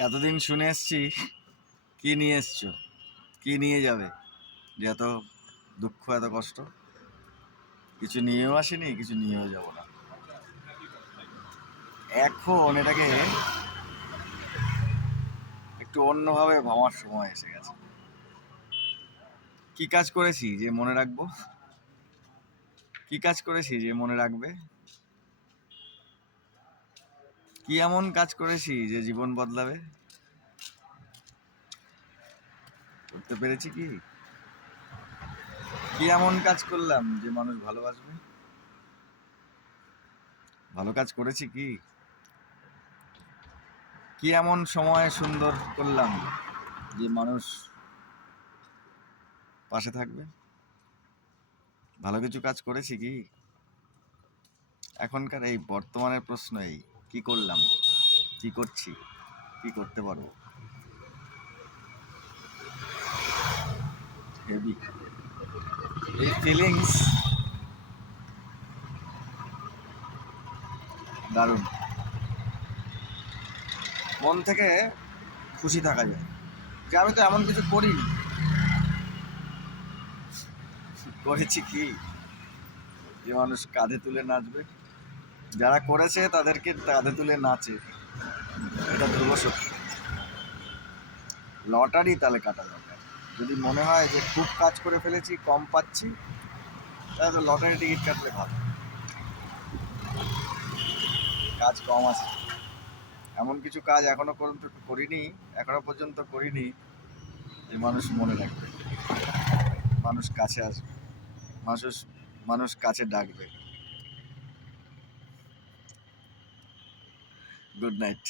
এতদিন শুনে এসছি কি নিয়ে এসছো, কি নিয়ে যাবে, যে এত দুঃখ এত কষ্ট। কিছু নিয়েও আসেনি, কিছু নিয়েও যাব না। এখন এটাকে একটু অন্যভাবে ভাবার সময় এসে গেছে। কি কাজ করেছি যে মনে রাখবো? কি কাজ করেছি যে মনে রাখবে? কি এমন কাজ করেছি যে জীবন বদলাবে? করতে পেরেছি কি? কি এমন কাজ করলাম যে মানুষ ভালোবাসবে? ভালো কাজ করেছি কি? কি এমন সময় সুন্দর করলাম যে মানুষ পাশে থাকবে? ভালো কিছু কাজ করেছি কি? এখনকার এই বর্তমানের প্রশ্ন এই, কি করলাম, কি করছি, কি করতে পারবো? হেভি এই ফিলিংস, দারুণ। মন থেকে খুশি থাকা যায় যে আমি তো এমন কিছু করিনি। করেছি কি যে মানুষ কাঁধে তুলে নাচবে? যারা করেছে তাদেরকে কাঁধে তুলে নাচে, এটা ধ্রুব সত্য। লটারি তাহলে কাটা দরকার। যদি মনে হয় যে খুব কাজ করে ফেলেছি, কম পাচ্ছি, তাহলে লটারি টিকিট কাটলে ভালো। কাজ কম আছে, এমন কিছু কাজ এখনো পর্যন্ত করিনি যে মানুষ মনে রাখবে, মানুষ কাছে আসবে, মানুষ মানুষ কাছে ডাকবে। Good night.